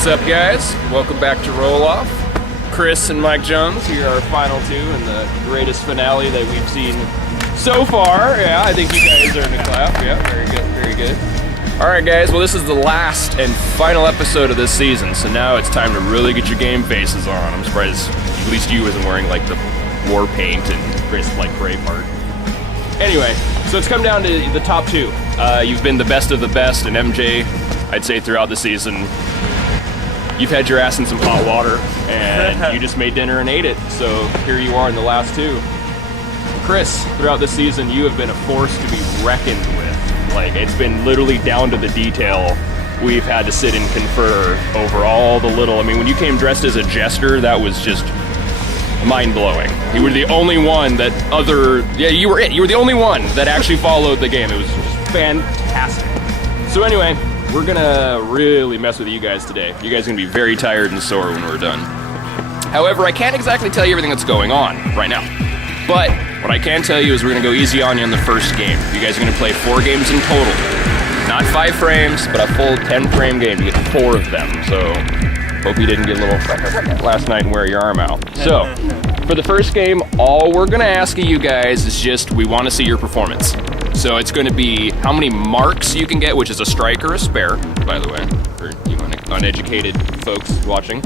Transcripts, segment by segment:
What's up, guys? Welcome back to Rolloff. Chris and Mike Jones, here are our final two in the greatest finale that we've seen so far. Yeah, I think you guys are in the clap. Yeah, very good, very good. All right, guys, well, this is the last and final episode of this season, so now it's time to really get your game faces on. I'm surprised at least you isn't wearing, like, the war paint and Chris, like, gray part. Anyway, so it's come down to the top two. You've been the best of the best, and MJ, I'd say throughout the season, you've had your ass in some hot water, and you just made dinner and ate it. So here you are in the last two. Chris, throughout this season, you have been a force to be reckoned with. Like, it's been literally down to the detail. We've had to sit and confer over all the little, I mean, when you came dressed as a jester, that was just mind-blowing. You were the only one that you were it. You were the only one that actually followed the game. It was just fantastic. So anyway, we're gonna really mess with you guys today. You guys are gonna be very tired and sore when we're done. However, I can't exactly tell you everything that's going on right now. But what I can tell you is we're gonna go easy on you in the first game. You guys are gonna play 4 games in total. Not 5 frames, but a full 10-frame game. You get 4 of them. So hope you didn't get a little last night and wear your arm out. So for the first game, all we're gonna ask of you guys is just, we wanna see your performance. So it's going to be how many marks you can get, which is a strike or a spare, by the way, for you uneducated folks watching.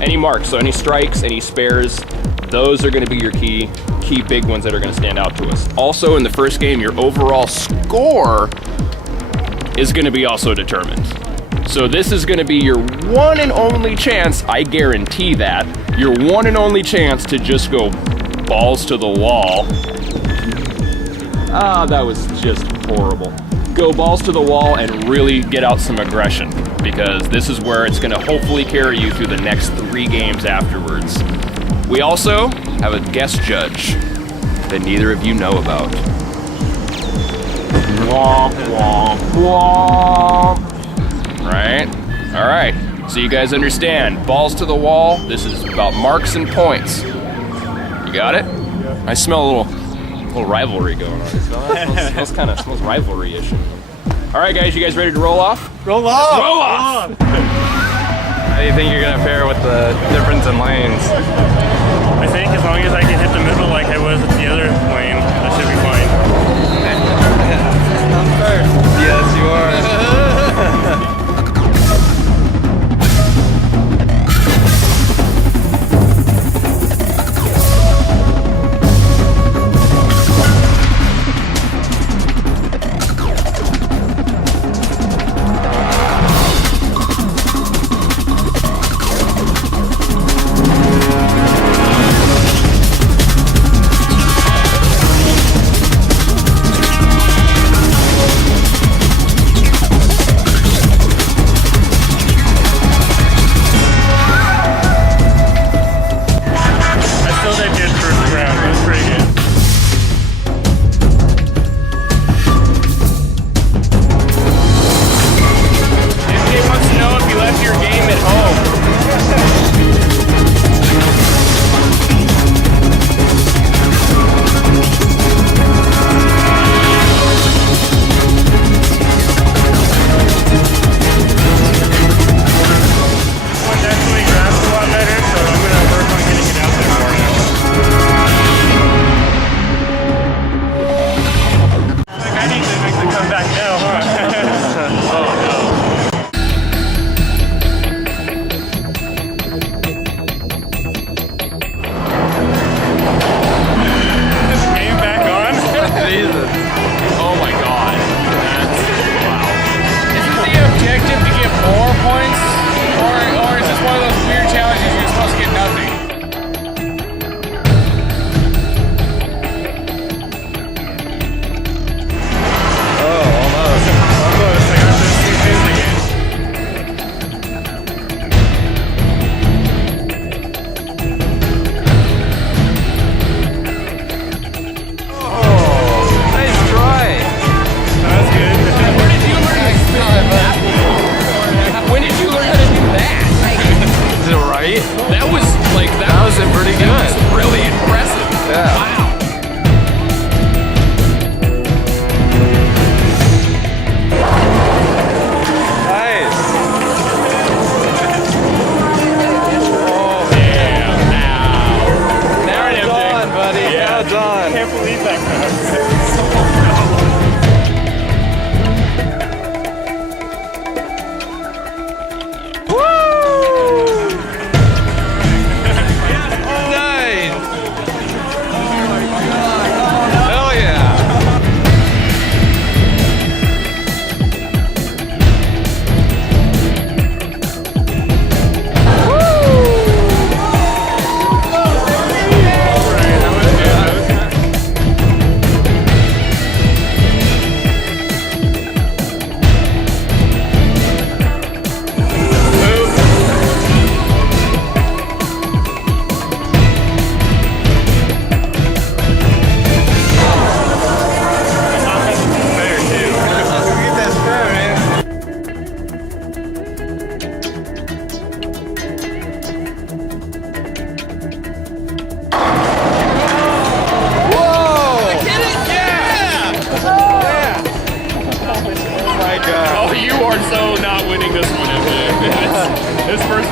Any marks, so any strikes, any spares, those are going to be your key big ones that are going to stand out to us. Also, in the first game, your overall score is going to be also determined. So this is going to be your one and only chance, I guarantee that, your one and only chance to just go balls to the wall. Ah, that was just horrible. Go balls to the wall and really get out some aggression, because this is where it's going to hopefully carry you through the next 3 games afterwards. We also have a guest judge that neither of you know about. Womp, womp, womp. Right? All right. So you guys understand. Balls to the wall. This is about marks and points. You got it? I smell a little rivalry going on. It smells rivalry-ish. All right, guys, you guys ready to roll off? Roll off! Roll off! How do you think you're gonna fare with the difference in lanes? I think as long as I can hit the middle like I was at the other lane, that should be fine. I'm first. Yes, you are.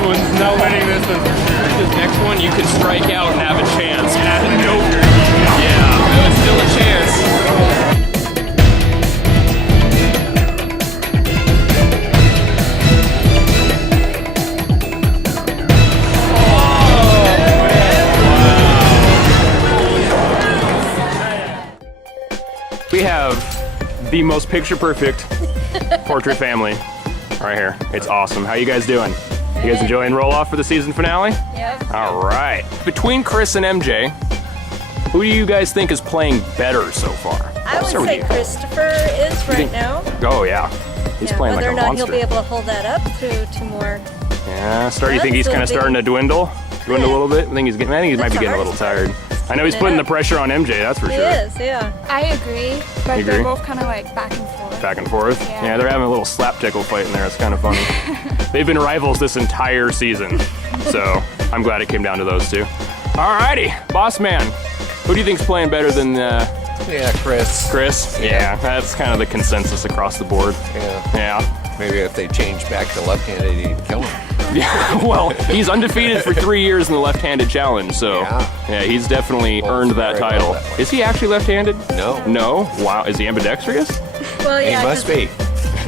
one's not winning this one for sure. Because next one you could strike out and have a chance. Nope. Yeah, there's still a chance. We have the most picture-perfect portrait family right here. It's awesome. How you guys doing? You guys enjoying Rolloff for the season finale? Yep. All right. Between Chris and MJ, who do you guys think is playing better so far? I would say Christopher is right now. Oh yeah, he's playing like a monster. Whether or not he'll be able to hold that up through 2 more. Yeah, you think he's kind of starting to dwindle a little bit? I think he might be getting a little tired. I know he's putting the pressure on MJ, that's for sure. He is, yeah. I agree, but they're both kind of like back and forth. Back and forth? Yeah, they're having a little slap tickle fight in there. It's kind of funny. They've been rivals this entire season, so I'm glad it came down to those two. Alrighty, boss man, who do you think's playing better than Yeah, Chris. Chris? Yeah, that's kind of the consensus across the board. Yeah. Maybe if they change back to left-handed, he'd kill him. Yeah, well, he's undefeated for 3 years in the left-handed challenge, so yeah, he's definitely earned that title. Is he actually left-handed? No. No? Wow, is he ambidextrous? Well, yeah. He must be.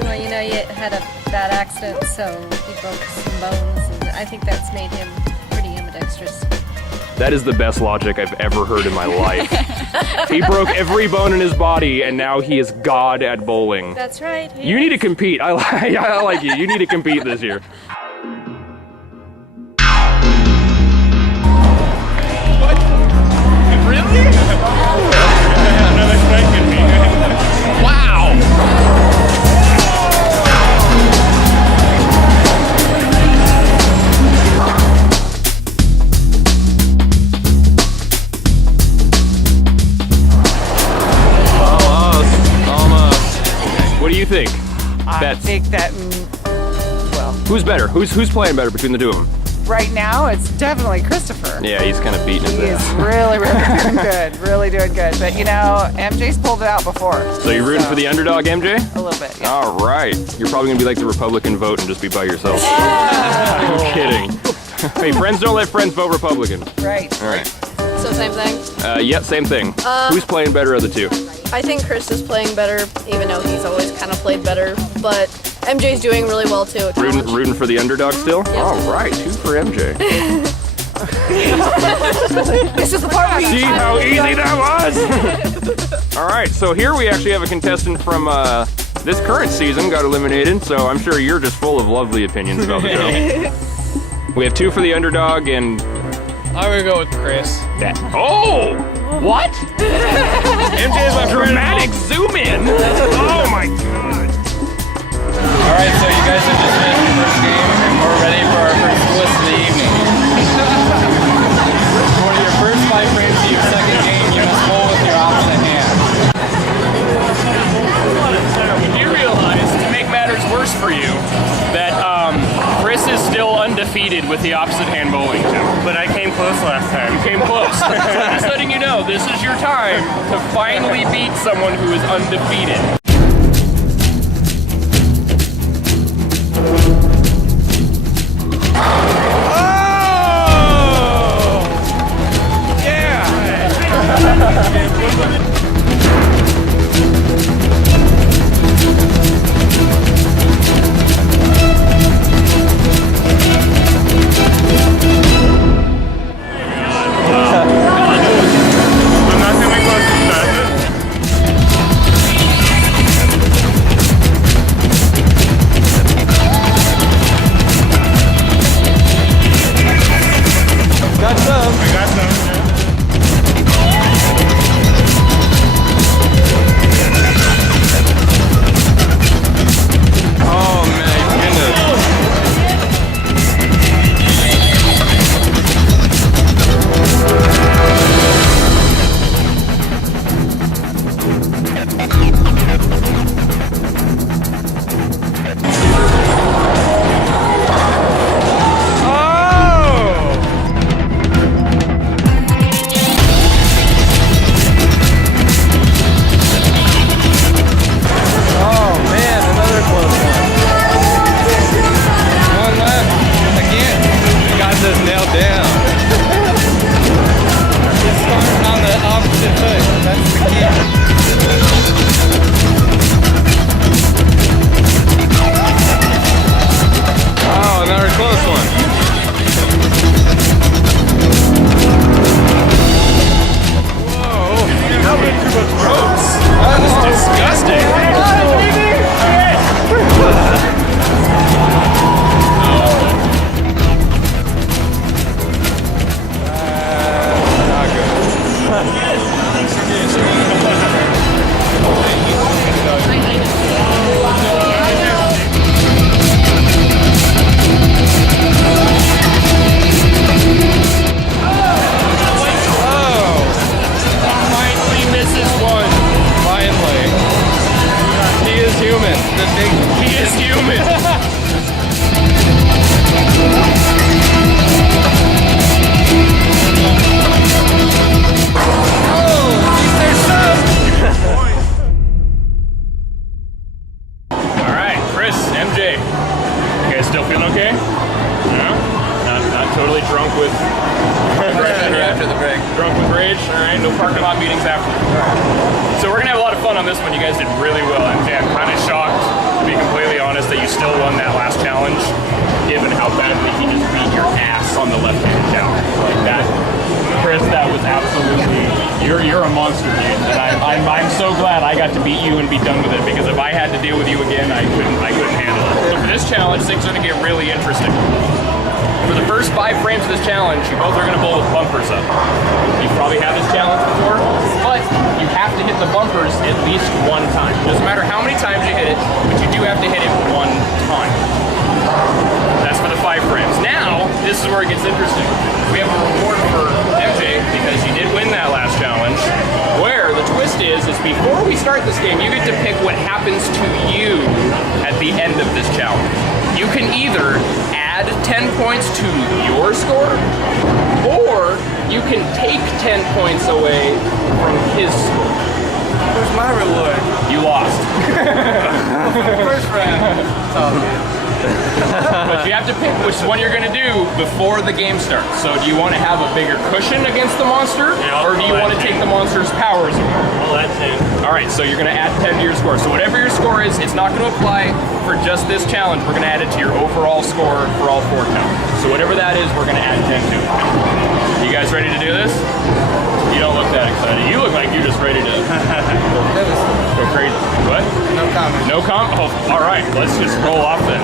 Well, you know, you had a bad accident, so he broke some bones, and I think that's made him pretty ambidextrous. That is the best logic I've ever heard in my life. He broke every bone in his body, and now he is God at bowling. That's right. You need to compete. I like you. You need to compete this year. What? Really? Another second me. Wow. What do you think? I think that, well... Who's better? Who's playing better between the two of them? Right now, it's definitely Christopher. Yeah, he's kind of beating his He ass. is really doing good. Really doing good. But, you know, MJ's pulled it out before. So you're rooting for the underdog, MJ? A little bit, yeah. All right. You're probably going to be like the Republican vote and just be by yourself. I'm kidding. Hey, friends don't let friends vote Republican. Right. All right. So same thing? Yeah, same thing. Who's playing better of the two? I think Chris is playing better, even though he's always kind of played better, but MJ's doing really well too. Rooting for the underdog still? Yep. All right, 2 for MJ. This is the part where See how easy that was? All right, so here we actually have a contestant from this current season got eliminated, so I'm sure you're just full of lovely opinions about the show. We have 2 for the underdog, and I'm gonna go with Chris. oh! What? MJ's my dramatic zoom in. Oh my god! All right, so you guys have just finished your first game, and we're ready for our first twist of the evening. For your first 5 frames of your second game, you must bowl with your opposite hand. You realize, to make matters worse for you, that Chris is still undefeated with the opposite hand bowling too. But I came close last time. You came close. So I'm just letting you know, this is your time to finally beat someone who is undefeated. Feeling okay? Yeah? Not totally drunk with... After the break. Drunk with rage? Alright, no parking lot meetings after. So we're gonna have a lot of fun on this one. You guys did really well. MJ, I'm kind of shocked, to be completely honest, that you still won that last challenge, given how badly he just beat your ass on the left-hand challenge. Like that, Chris, that was absolutely, you're a monster, dude. And I'm so glad I got to beat you and be done with it, because if I had to deal with you again, I couldn't handle it. So for this challenge, things are gonna get really interesting. For the first 5 frames of this challenge, you both are going to bowl with bumpers up. You've probably had this challenge before, but you have to hit the bumpers at least 1 time. Doesn't matter how many times you hit it, but you do have to hit it 1 time. That's for the 5 frames. Now, this is where it gets interesting. We have a reward for MJ, because you did win that last challenge, where the twist is before we start this game, you get to pick what happens to you at the end of this challenge. You can either add 10 points to your score, or you can take 10 points away from his score. Where's my reward? You lost. First round. It's all good. But you have to pick which one you're going to do before the game starts. So do you want to have a bigger cushion against the monster, or do you want to take the monster's powers away? Well, that's it. Alright, so you're going to add 10 to your score. So whatever your score is, it's not going to apply for just this challenge. We're going to add it to your overall score for all 4 challenges. So whatever that is, we're going to add 10 to it. You guys ready to do this? You don't look that excited. You look like you're just ready to go crazy. What? No comment. No comment? Oh, alright, let's just roll off then.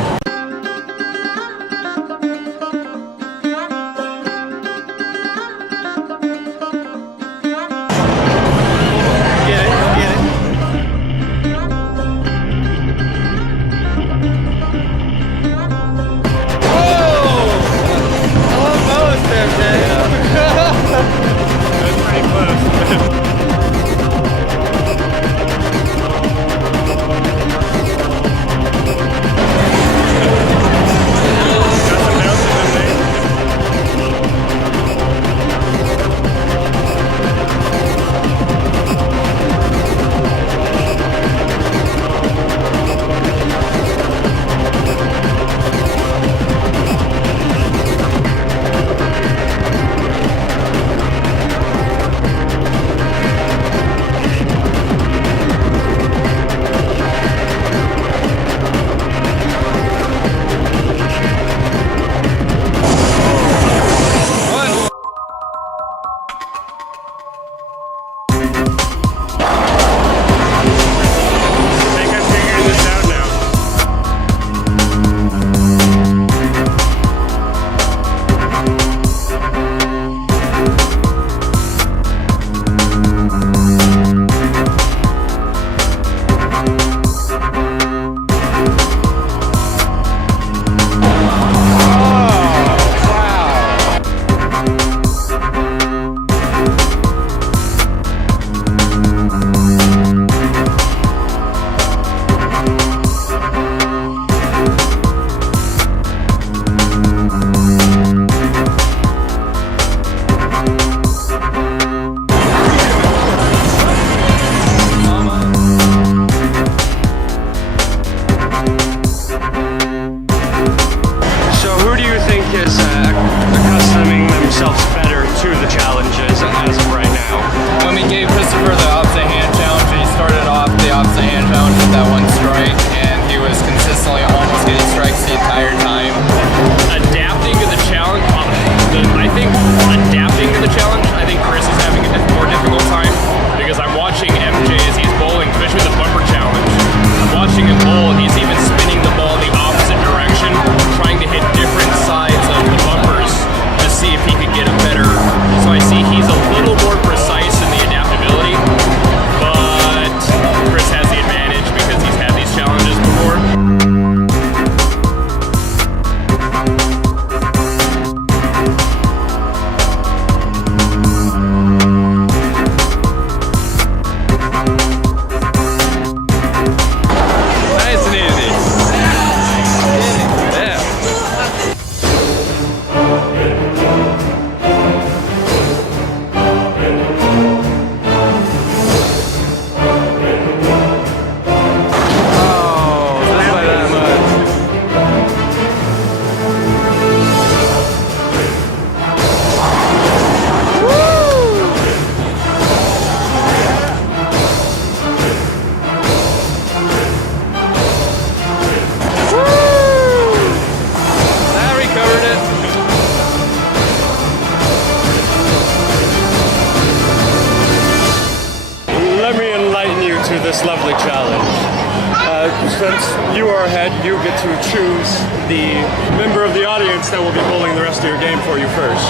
ahead, you get to choose the member of the audience that will be bowling the rest of your game for you first.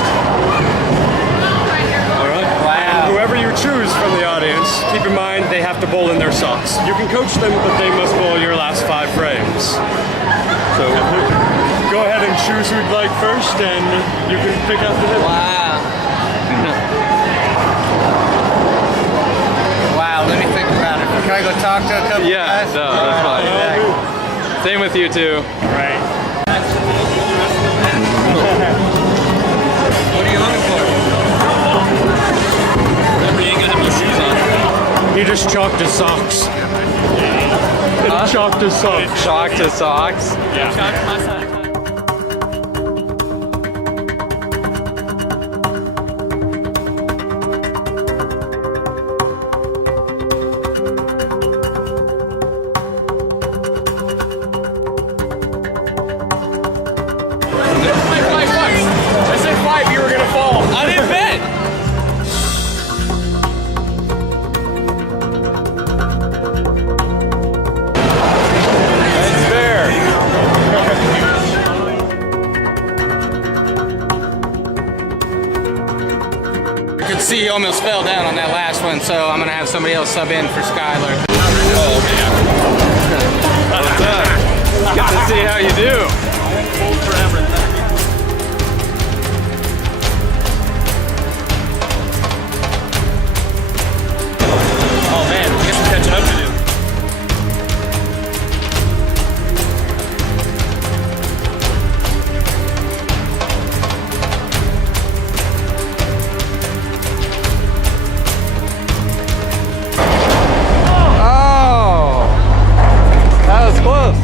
All right? Wow. And whoever you choose from the audience, keep in mind they have to bowl in their socks. You can coach them, but they must bowl your last 5 frames. So go ahead and choose who'd like first, and you can pick out the hitter. Wow. Wow, let me think about it. Can I go talk to a couple guys? No, that's fine. Same with you too. Right. What are you looking for? Remember, you ain't got to put shoes on. He just chalked his socks. Chalked his socks. Chalked his socks? Yeah. I said 5, you were gonna fall. I didn't bet! That's fair. I could see he almost fell down on that last one, so I'm gonna have somebody else sub in for Skylar. Oh, man. What's up? Good to see how you do. Oh man, we got some catching up to do. Oh! That was close.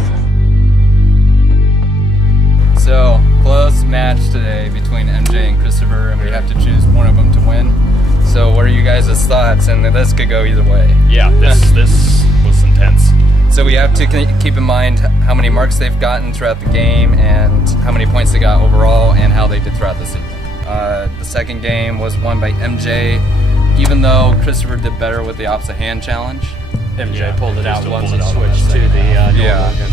So, close match today between MJ and Christopher, and we have to choose one of them to win. So what are you guys' thoughts? And this could go either way. Yeah, this was intense. So we have to keep in mind how many marks they've gotten throughout the game and how many points they got overall and how they did throughout the season. The second game was won by MJ, even though Christopher did better with the opposite hand challenge. MJ pulled it out once and on switched to the normal again.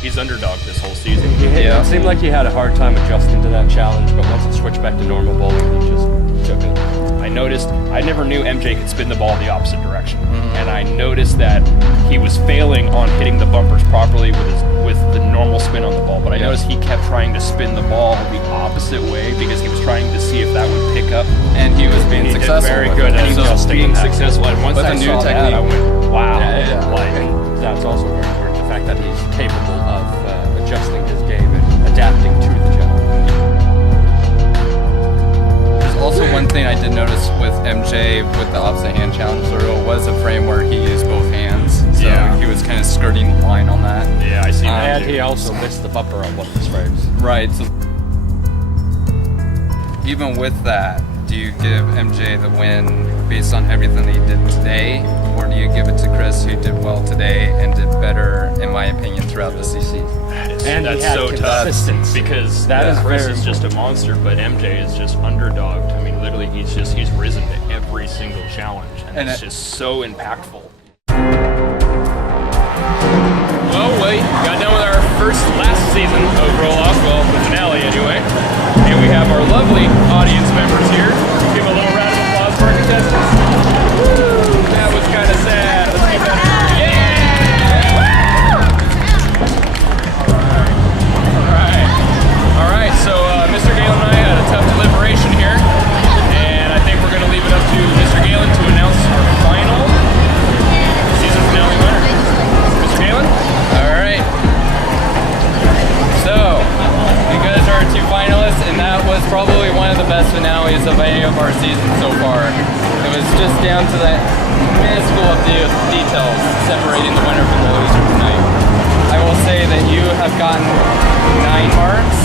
He's underdog this whole season. It seemed like he had a hard time adjusting to that challenge, but once it switched back to normal bowling, he just took it. I noticed, I never knew MJ could spin the ball the opposite direction. And I noticed that he was failing on hitting the bumpers properly with the normal spin on the ball. But I noticed he kept trying to spin the ball the opposite way because he was trying to see if that would pick up. And he was being successful. Very with good it. at being successful. And once With I a new saw that, technique. I went, wow. And that's also very important, the fact that he's capable of adjusting his game and adapting to the challenge. There's also one thing I did notice with MJ with the opposite hand challenge. There was a frame where he used both hands, so he was kind of skirting the line on that. Yeah, I see that. And he also missed the bumper on one of his frames. Right. So even with that, do you give MJ the win based on everything that he did today, or do you give it to Chris, who did well today and did better, in my opinion, throughout the season? And that's he had so tough consistency. because That is Chris very is just a monster, but MJ is just underdogged. I mean, literally, he's risen to every single challenge, and it's just so impactful. Well, we got done with our last season of Rolloff, well, the finale anyway, and we have our lovely audience members here. Give a little round of applause for our contestants. Woo! That was kind of sad. Let's give that. All right, so Mr. Galen and I had a tough deliberation here, and I think we're going to leave it up to Mr. Galen to announce our final season finale winner. Mr. Galen? All right. So, you guys are our 2 finalists, and that was probably one of the best finales of any of our seasons so far. It was just down to that minuscule of details separating the winner from the loser tonight. I will say that you have gotten 9 marks,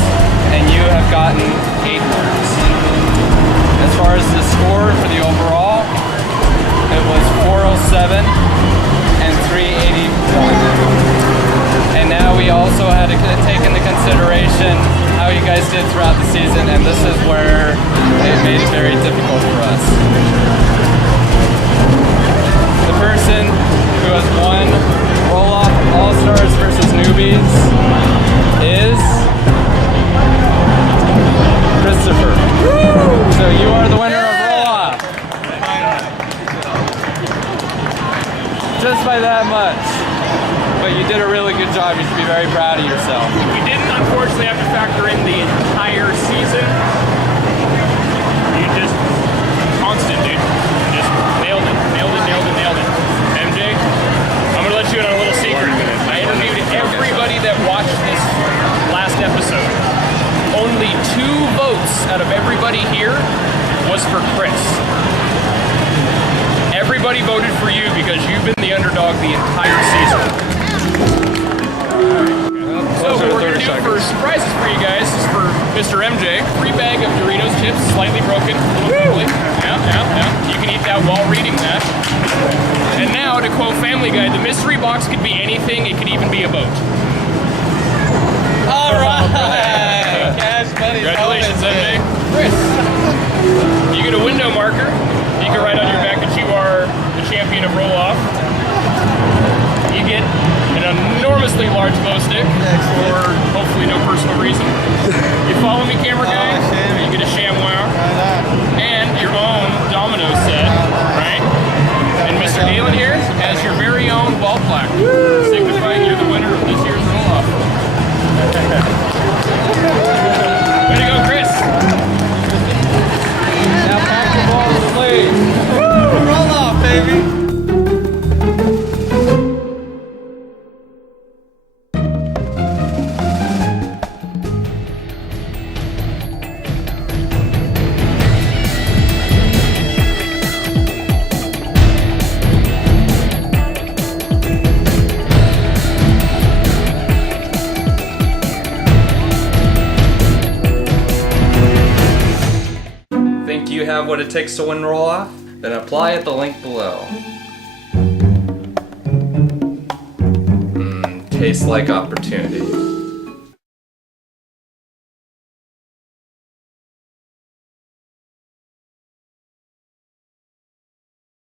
and you have gotten 8 marks. As far as the score for the overall, it was 407 and 381. And now we also had to take into consideration how you guys did throughout the season, and this is where it made it very difficult for us. The person who has won Rolloff All-Stars versus Newbies very proud of yourself. We didn't unfortunately have to factor in the entire season. You just constant, dude. You just nailed it. MJ, I'm gonna let you in on a little secret. I interviewed everybody that watched this last episode. Only 2 votes out of everybody here was for Chris. Everybody voted for you because you've been the underdog the entire season. So what we're gonna do for surprises for you guys is for Mr. MJ, free bag of Doritos chips, slightly broken, a little quickly. Yeah. You can eat that while reading that. And now, to quote Family Guy, the mystery box could be anything, it could even be a boat. Alright! Cash money. Congratulations, MJ. Chris, you get a window marker. You can write on your back that you are the champion of Rolloff. You get an enormously large glow stick for hopefully no personal reason. You follow me, camera guy? You get a ShamWow. And your own domino set, right? And Mr. Galen here has your very own wall plaque, signifying you're the winner of this year's Rolloff. Way to go, Chris! Now pack your ball to sleep. Woo! Roll off, baby! Think you have what it takes to win Rolloff? Then apply at the link below. Tastes like opportunity.